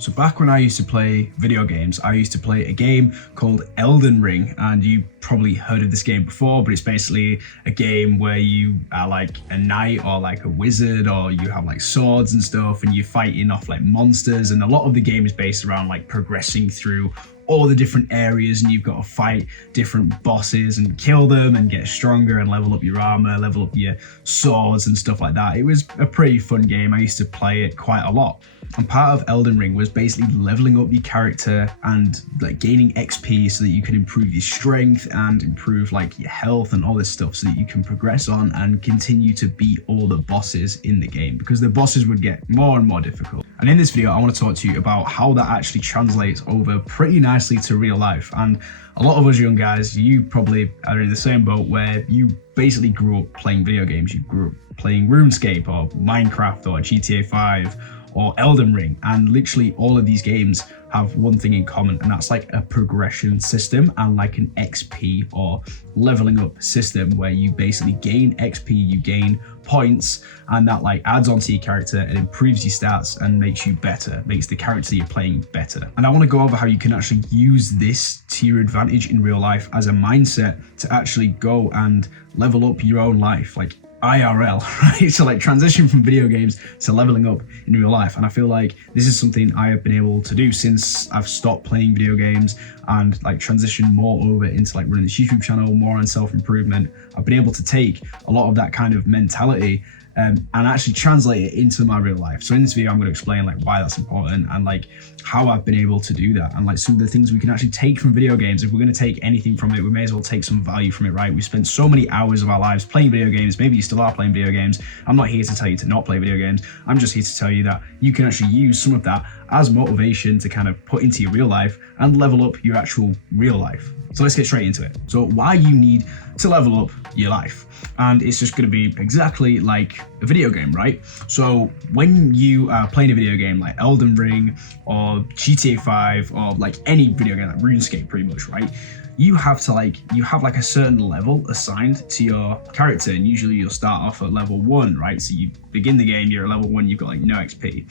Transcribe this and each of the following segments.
So back when I used to play video games, I used to play a game called Elden Ring, and you probably heard of this game before, but it's basically a game where you are like a knight or like a wizard, or you have like swords and stuff, and you're fighting off like monsters, and a lot of the game is based around like progressing through all the different areas, and you've got to fight different bosses and kill them and get stronger and level up your armor, level up your swords and stuff like that. It was a pretty fun game. I used to play it quite a lot. And part of Elden Ring was basically leveling up your character and like gaining XP so that you can improve your strength and improve like your health and all this stuff so that you can progress on and continue to beat all the bosses in the game, because the bosses would get more and more difficult. And in this video, I want to talk to you about how that actually translates over pretty nicely to real life. And a lot of us young guys, you probably are in the same boat where you basically grew up playing video games. You grew up playing RuneScape or Minecraft or GTA 5 or Elden Ring, and literally all of these games have one thing in common, and that's like a progression system and like an XP or leveling up system where you basically gain XP, you gain points, and that like adds onto your character and improves your stats and makes you better, makes the character you're playing better. And I want to go over how you can actually use this to your advantage in real life as a mindset to actually go and level up your own life, like IRL, right? So like transition from video games to leveling up in real life. And I feel like this is something I have been able to do since I've stopped playing video games and like transition more over into like running this YouTube channel, more on self-improvement. I've been able to take a lot of that kind of mentality and actually translate it into my real life. So in this video, I'm going to explain like why that's important and like how I've been able to do that, and like some of the things we can actually take from video games. If we're going to take anything from it, we may as well take some value from it, right? We spent so many hours of our lives playing video games. Maybe you still are playing video games. I'm not here to tell you to not play video games. I'm just here to tell you that you can actually use some of that as motivation to kind of put into your real life and level up your actual real life. So let's get straight into it. So why you need to level up your life. And it's just going to be exactly like a video game, right? So when you are playing a video game like Elden Ring or GTA 5 or like any video game like RuneScape pretty much, right? You have like a certain level assigned to your character, and usually you'll start off at level 1, right? So you begin the game, you're at level 1, you've got like no XP,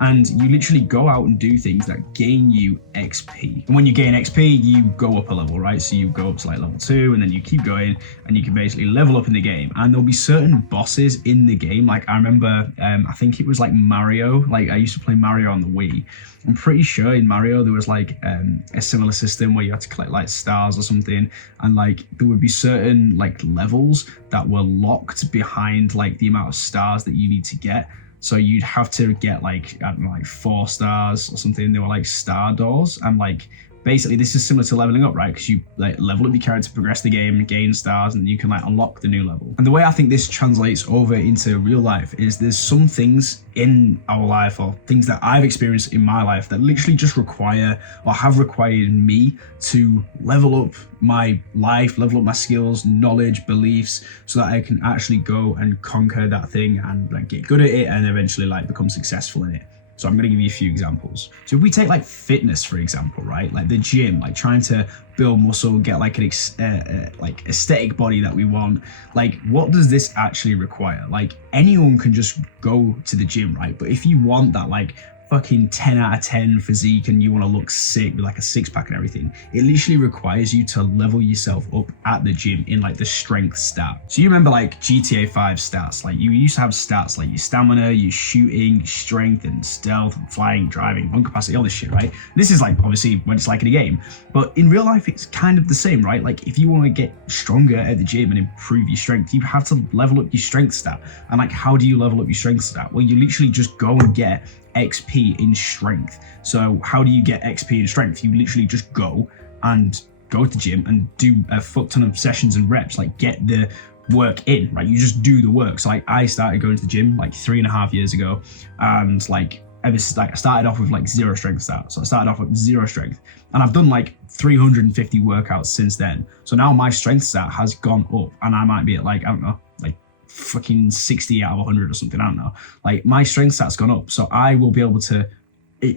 and you literally go out and do things that gain you XP. And when you gain XP, you go up a level, right? So you go up to like level 2, and then you keep going, and you can basically level up in the game. And there'll be certain bosses in the game. Like I remember, I think it was like Mario. Like I used to play Mario on the Wii. I'm pretty sure in Mario there was like a similar system where you had to collect like stars or something, and like there would be certain like levels that were locked behind like the amount of stars that you need to get. So you'd have to get like, I don't know, like 4 stars or something. They were like star doors, and like basically this is similar to leveling up, right? Because you like level up your character, progress the game, gain stars, and you can like unlock the new level. And the way I think this translates over into real life is there's some things in our life, or things that I've experienced in my life, that literally just require or have required me to level up my life, level up my skills, knowledge, beliefs, so that I can actually go and conquer that thing and like get good at it and eventually like become successful in it. So I'm going to give you a few examples. So if we take like fitness, for example, right? Like the gym, like trying to build muscle, get like an like aesthetic body that we want. Like what does this actually require? Like anyone can just go to the gym, right? But if you want that like fucking 10 out of 10 physique and you want to look sick with like a 6-pack and everything, it literally requires you to level yourself up at the gym in like the strength stat. So you remember like GTA 5 stats, like you used to have stats like your stamina, your shooting, strength and stealth, and flying, driving, lung capacity, all this shit, right? This is like obviously when it's like in a game, but in real life it's kind of the same, right? Like if you want to get stronger at the gym and improve your strength, you have to level up your strength stat. And like how do you level up your strength stat? Well, you literally just go and get XP in strength. So how do you get XP in strength? You literally just go to the gym and do a fuck ton of sessions and reps, like get the work in, right? You just do the work. So like I started going to the gym like 3.5 years ago, and like I started off with like 0 strength stat. So I started off with 0 strength, and I've done like 350 workouts since then. So now my strength stat has gone up, and I might be at like, I don't know, like fucking 60 out of 100 or something, I don't know. Like my strength stat's gone up, so I will be able to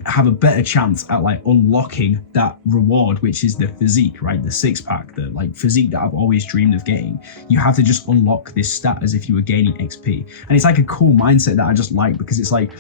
have a better chance at like unlocking that reward, which is the physique, right? The 6-pack, the like physique that I've always dreamed of getting. You have to just unlock this stat as if you were gaining XP. And it's like a cool mindset that I just like, because it's like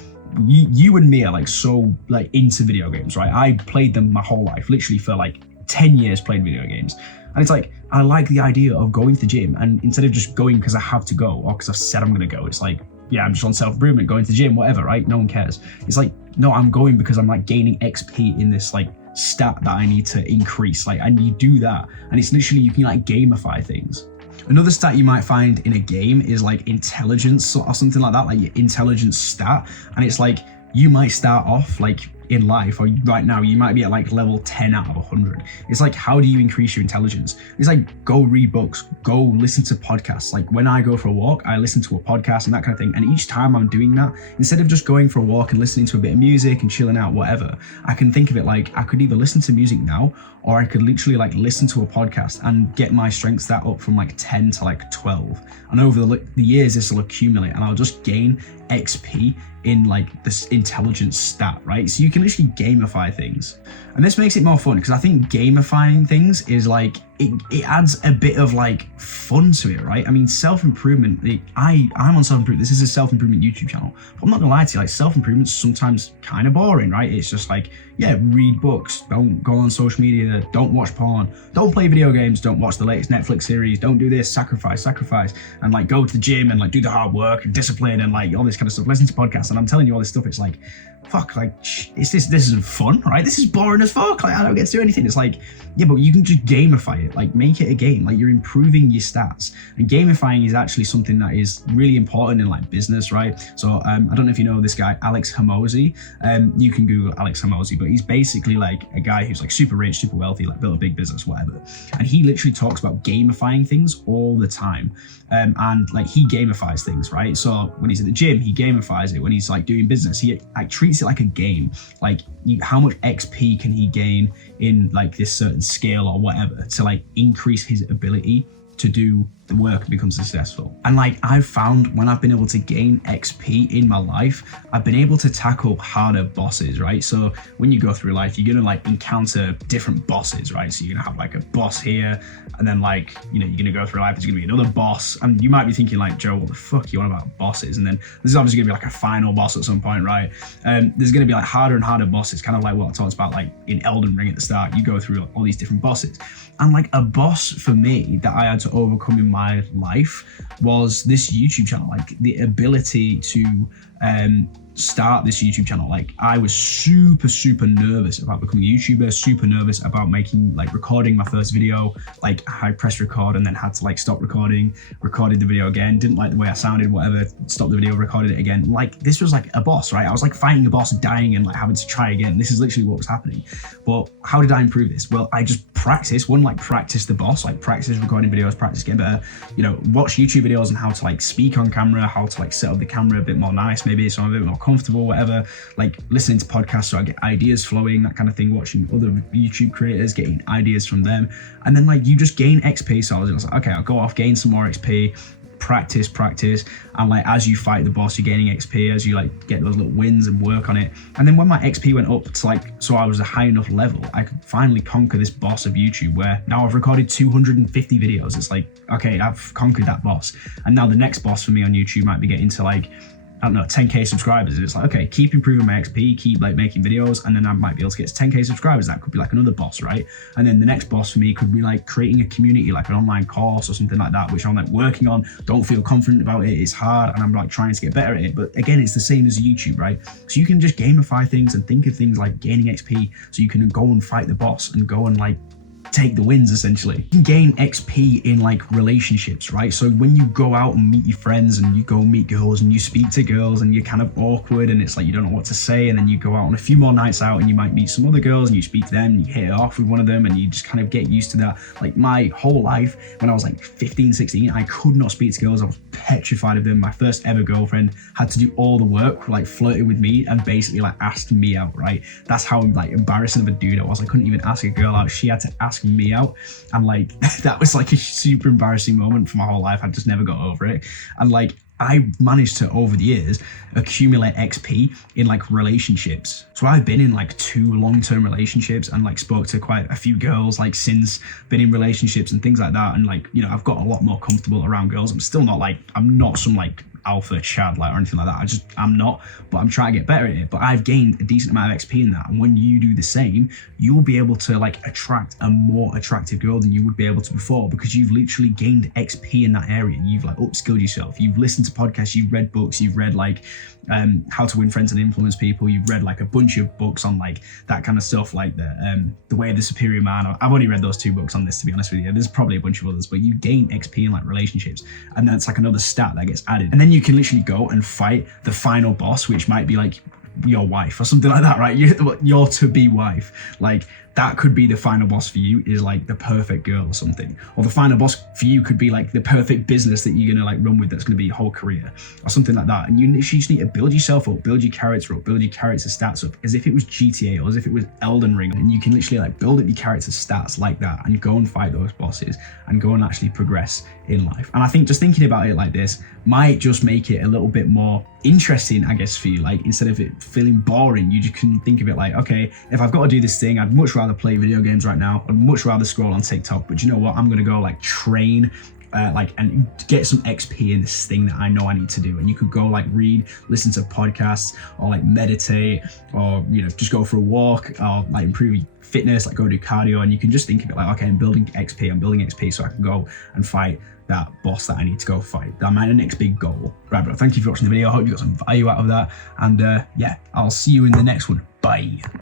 you and me are like so like into video games, right? I played them my whole life, literally for like 10 years played video games. And it's like, I like the idea of going to the gym, and instead of just going because I have to go or because I've said I'm going to go, it's like, yeah, I'm just on self-improvement, going to the gym, whatever, right? No one cares. It's like, no, I'm going because I'm like gaining XP in this like stat that I need to increase. Like, and you do that, and it's literally, you can like gamify things. Another stat you might find in a game is like intelligence or something like that, like your intelligence stat. And it's like, you might start off like in life, or right now you might be at like level 10 out of 100. It's like, how do you increase your intelligence? It's like, go read books, go listen to podcasts. Like when I go for a walk, I listen to a podcast and that kind of thing. And each time I'm doing that, instead of just going for a walk and listening to a bit of music and chilling out, whatever, I can think of it like I could either listen to music now, or I could literally like listen to a podcast and get my strength stat up from like 10 to like 12. And over the years, this will accumulate, and I'll just gain XP in like this intelligence stat, right? So you can literally gamify things. And this makes it more fun, because I think gamifying things is like, it adds a bit of like fun to it, right? I mean, self-improvement, I'm on self-improvement. This is a self-improvement YouTube channel. But I'm not gonna lie to you, like self-improvement's sometimes kind of boring, right? It's just like, yeah, read books, don't go on social media, don't watch porn, don't play video games, don't watch the latest Netflix series, don't do this, sacrifice, and like go to the gym and like do the hard work and discipline and like all this kind of stuff. Listen to podcasts, and I'm telling you all this stuff, it's like, fuck, like, this isn't fun, right? This is boring as fuck. Like, I don't get to do anything. It's like, yeah, but you can just gamify it, like make it a game, like you're improving your stats. And gamifying is actually something that is really important in like business, right? So I don't know if you know this guy, Alex Hormozi. You can Google Alex Hormozi, but he's basically like a guy who's like super rich, super wealthy, like built a big business, whatever. And he literally talks about gamifying things all the time. And like he gamifies things, right? So when he's at the gym, he gamifies it. When he's like doing business, he like treats it like a game. Like how much XP can he gain in like this certain scale or whatever to like increase his ability to do the work and become successful. And like I've found when I've been able to gain XP in my life, I've been able to tackle harder bosses, right? So when you go through life, you're gonna like encounter different bosses, right? So you're gonna have like a boss here, and then like, you know, you're gonna go through life, there's gonna be another boss, and you might be thinking like, Joe, what the fuck you on about bosses? And then there's obviously gonna be like a final boss at some point, right? There's gonna be like harder and harder bosses, kind of like what I talked about like in Elden Ring at the start. You go through all these different bosses. And like a boss for me that I had to overcome in my life was this YouTube channel, like the ability to start this YouTube channel. Like I was super nervous about becoming a YouTuber, super nervous about recording my first video. Like I pressed record and then had to like stop recording, recorded the video again, didn't like the way I sounded, whatever, stopped the video, recorded it again. Like this was like a boss, right? I was like fighting a boss, dying and like having to try again. This is literally what was happening. But how did I improve this? Well, I just practice the boss, like practice recording videos, practice getting better, you know, watch YouTube videos on how to like speak on camera, how to like set up the camera a bit more nice, maybe so I'm a bit more comfortable, whatever, like listening to podcasts so I get ideas flowing, that kind of thing, watching other YouTube creators, getting ideas from them. And then like you just gain XP. So I was like, okay, I'll go off, gain some more XP, practice, and like as you fight the boss, you're gaining XP as you like get those little wins and work on it. And then when my XP went up to like, so I was a high enough level, I could finally conquer this boss of YouTube, where now I've recorded 250 videos. It's like, okay, I've conquered that boss, and now the next boss for me on YouTube might be getting to like, I don't know, 10k subscribers. And it's like, okay, keep improving my XP, keep like making videos, and then I might be able to get to 10k subscribers. That could be like another boss, right? And then the next boss for me could be like creating a community, like an online course or something like that, which I'm like working on, don't feel confident about it, it's hard, and I'm like trying to get better at it. But again, it's the same as YouTube, right? So you can just gamify things and think of things like gaining XP, so you can go and fight the boss and go and like take the wins, essentially. You can gain XP in like relationships, right? So when you go out and meet your friends and you go meet girls and you speak to girls and you're kind of awkward and it's like you don't know what to say, and then you go out on a few more nights out and you might meet some other girls and you speak to them and you hit it off with one of them and you just kind of get used to that. Like my whole life when I was like 15, 16, I could not speak to girls. I was petrified of them. My first ever girlfriend had to do all the work, like flirting with me and basically like asking me out, right? That's how like embarrassing of a dude I was. I couldn't even ask a girl out. She had to ask me out, and like that was like a super embarrassing moment for my whole life. I just never got over it. And like I managed to, over the years, accumulate XP in like relationships. So I've been in like 2 long-term relationships and like spoke to quite a few girls like since, been in relationships and things like that. And like, you know, I've got a lot more comfortable around girls. I'm still not like, I'm not some like alpha Chad like or anything like that. I'm not, but I'm trying to get better at it. But I've gained a decent amount of XP in that, and when you do the same, you'll be able to like attract a more attractive girl than you would be able to before, because you've literally gained XP in that area. You've like upskilled yourself. You've listened to podcasts. You've read books. You've read like How to Win Friends and Influence People. You've read like a bunch of books on like that kind of stuff, like the Way of the Superior Man. I've only read those 2 books on this, to be honest with you. There's probably a bunch of others, but you gain XP in like relationships, and that's like another stat that gets added. And then you can literally go and fight the final boss, which might be like your wife or something like that, right? Your to-be wife. Like that could be the final boss for you, is like the perfect girl or something. Or the final boss for you could be like the perfect business that you're gonna like run with, that's gonna be your whole career or something like that. And you literally just need to build yourself up, build your character up, build your character stats up as if it was GTA or as if it was Elden Ring. And you can literally like build up your character stats like that and go and fight those bosses and go and actually progress in life. And I think just thinking about it like this might just make it a little bit more interesting, I guess, for you. Like instead of it feeling boring, you just can think of it like, okay, if I've got to do this thing, I'd much rather play video games right now. I'd much rather scroll on TikTok, but you know what? I'm gonna go like train and get some XP in this thing that I know I need to do. And you could go like read, listen to podcasts, or like meditate, or just go for a walk, or like improve your fitness, like go do cardio. And you can just think of it like, okay, I'm building XP so I can go and fight that boss that I need to go fight. That's my next big goal. Right, but thank you for watching the video. I hope you got some value out of that, and yeah, I'll see you in the next one. Bye.